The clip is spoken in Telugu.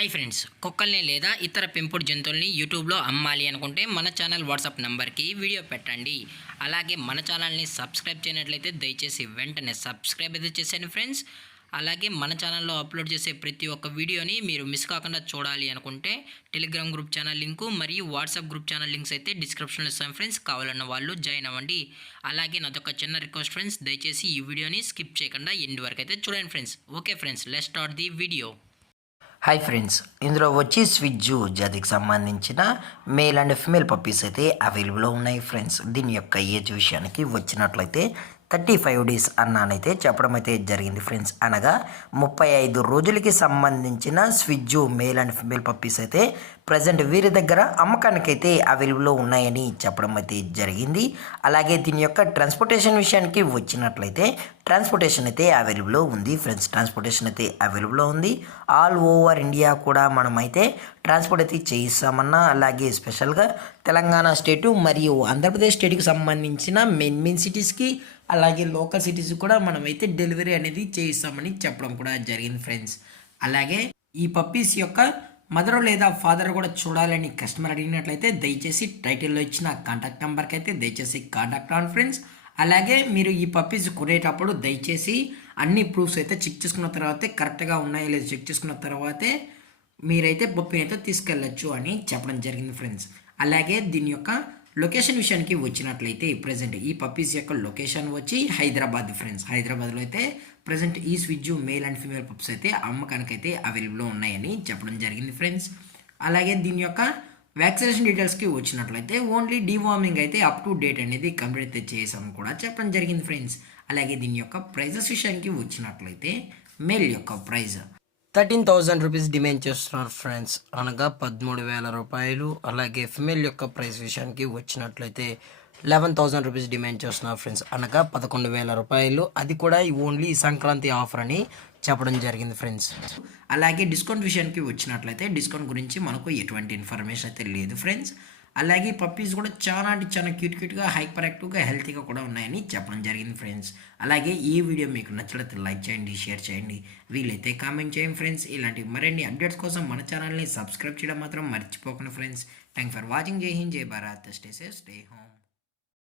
హాయ్ ఫ్రెండ్స్, కుక్కల్ని లేదా ఇతర పెంపుడు జంతువుల్ని యూట్యూబ్లో అమ్మాలి అనుకుంటే మన ఛానల్ వాట్సాప్ నెంబర్కి వీడియో పెట్టండి. అలాగే మన ఛానల్ని సబ్స్క్రైబ్ చేయనట్లయితే దయచేసి వెంటనే సబ్స్క్రైబ్ అయితే చేసేయండి ఫ్రెండ్స్. అలాగే మన ఛానల్లో అప్లోడ్ చేసే ప్రతి ఒక్క వీడియోని మీరు మిస్ కాకుండా చూడాలి అనుకుంటే టెలిగ్రామ్ గ్రూప్ ఛానల్ లింకు మరియు వాట్సాప్ గ్రూప్ ఛానల్ లింక్స్ అయితే డిస్క్రిప్షన్లో ఇస్తాను ఫ్రెండ్స్. కావాలన్న వాళ్ళు జాయిన్ అవ్వండి. అలాగే నాదొక చిన్న రిక్వెస్ట్ ఫ్రెండ్స్, దయచేసి ఈ వీడియోని స్కిప్ చేయకుండా ఎండ్ వరకు అయితే చూడండి friends. Okay friends, let's start the video. Hi friends, ఇందులో వచ్చి స్విజ్జు జాతికి సంబంధించిన మేల్ అండ్ ఫిమేల్ పప్పీస్ అయితే అవైలబుల్లో ఉన్నాయి ఫ్రెండ్స్. దీని యొక్క ఏజ్ విషయానికి వచ్చినట్లయితే 35 డేస్ అన్నానైతే చెప్పడం అయితే జరిగింది ఫ్రెండ్స్. అనగా 35 రోజులకి సంబంధించిన స్విజ్జు మేల్ అండ్ ఫిమేల్ పప్పీస్ అయితే ప్రజెంట్ వీరి దగ్గర అమ్మకానికైతే అవైలబుల్లో ఉన్నాయని చెప్పడం అయితే జరిగింది. అలాగే దీని యొక్క ట్రాన్స్పోర్టేషన్ విషయానికి వచ్చినట్లయితే ట్రాన్స్పోర్టేషన్ అయితే అవైలబుల్లో ఉంది ఫ్రెండ్స్. ట్రాన్స్పోర్టేషన్ అయితే అవైలబుల్లో ఉంది. ఆల్ ఓవర్ ఇండియా కూడా మనమైతే ట్రాన్స్పోర్ట్ అయితే చేయిస్తామన్నా, అలాగే స్పెషల్గా తెలంగాణ స్టేటు మరియు ఆంధ్రప్రదేశ్ స్టేట్కి సంబంధించిన మెయిన్ సిటీస్కి అలాగే లోకల్ సిటీస్ కూడా మనమైతే డెలివరీ అనేది చేయిస్తామని చెప్పడం కూడా జరిగింది ఫ్రెండ్స్. అలాగే ఈ పప్పీస్ యొక్క మదర్ లేదా ఫాదర్ కూడా చూడాలని కస్టమర్ అడిగినట్లయితే దయచేసి టైటిల్లో ఇచ్చిన కాంటాక్ట్ నెంబర్కి అయితే దయచేసి కాంటాక్ట్ అవ్వండి ఫ్రెండ్స్. అలాగే మీరు ఈ పప్పీస్ కొనేటప్పుడు దయచేసి అన్ని ప్రూఫ్స్ అయితే చెక్ చేసుకున్న తర్వాతే కరెక్ట్గా ఉన్నాయో లేదో చెక్ చేసుకున్న తర్వాతే మీరైతే పప్పీని అయితే తీసుకెళ్ళచ్చు అని చెప్పడం జరిగింది ఫ్రెండ్స్. అలాగే దీని యొక్క లొకేషన్ విషయానికి వచ్చినట్లయితే ప్రజెంట్ ఈ పప్పీస్ యొక్క లొకేషన్ వచ్చి హైదరాబాద్ ఫ్రెండ్స్. హైదరాబాద్లో అయితే ప్రజెంట్ ఈ స్విజ్జు మేల్ అండ్ ఫీమేల్ పప్స్ అయితే అమ్మకానికి అయితే అవైలబుల్లో ఉన్నాయని చెప్పడం జరిగింది ఫ్రెండ్స్. అలాగే దీని యొక్క వ్యాక్సినేషన్ డీటెయిల్స్కి వచ్చినట్లయితే ఓన్లీ డీవార్మింగ్ అయితే అప్ టు డేట్ అనేది కంప్లీట్ అయితే చేసామని కూడా చెప్పడం జరిగింది ఫ్రెండ్స్. అలాగే దీని యొక్క ప్రైజెస్ విషయానికి వచ్చినట్లయితే మేల్ యొక్క ప్రైజ్ 13,000 రూపీస్ డిమాండ్ చేస్తున్నారు ఫ్రెండ్స్, అనగా 13,000 రూపాయలు. అలాగే ఫిమేల్ యొక్క ప్రైస్ విషయానికి వచ్చినట్లయితే 11,000 రూపీస్ డిమాండ్ చేస్తున్నారు ఫ్రెండ్స్, అనగా 11,000 రూపాయలు. అది కూడా ఓన్లీ సంక్రాంతి ఆఫర్ అని చెప్పడం జరిగింది ఫ్రెండ్స్. అలాగే డిస్కౌంట్ విషయానికి వచ్చినట్లయితే డిస్కౌంట్ గురించి మనకు ఎటువంటి ఇన్ఫర్మేషన్ అయితే లేదు ఫ్రెండ్స్. అలాగే పప్పీస్ కూడా చాలా క్యూట్గా హైపర్ యాక్టివ్గా హెల్తీగా కూడా ఉన్నాయని చెప్పడం జరిగింది ఫ్రెండ్స్. అలాగే ఈ వీడియో మీకు నచ్చినట్లయితే లైక్ చేయండి, షేర్ చేయండి, వీలైతే కామెంట్ చేయండి ఫ్రెండ్స్. ఇలాంటి మరిన్ని అప్డేట్స్ కోసం మన ఛానల్ని సబ్స్క్రైబ్ చేయడం మాత్రం మర్చిపోకండి ఫ్రెండ్స్. Thank for watching. జై హింద్, జై Bharat, stay safe, stay home.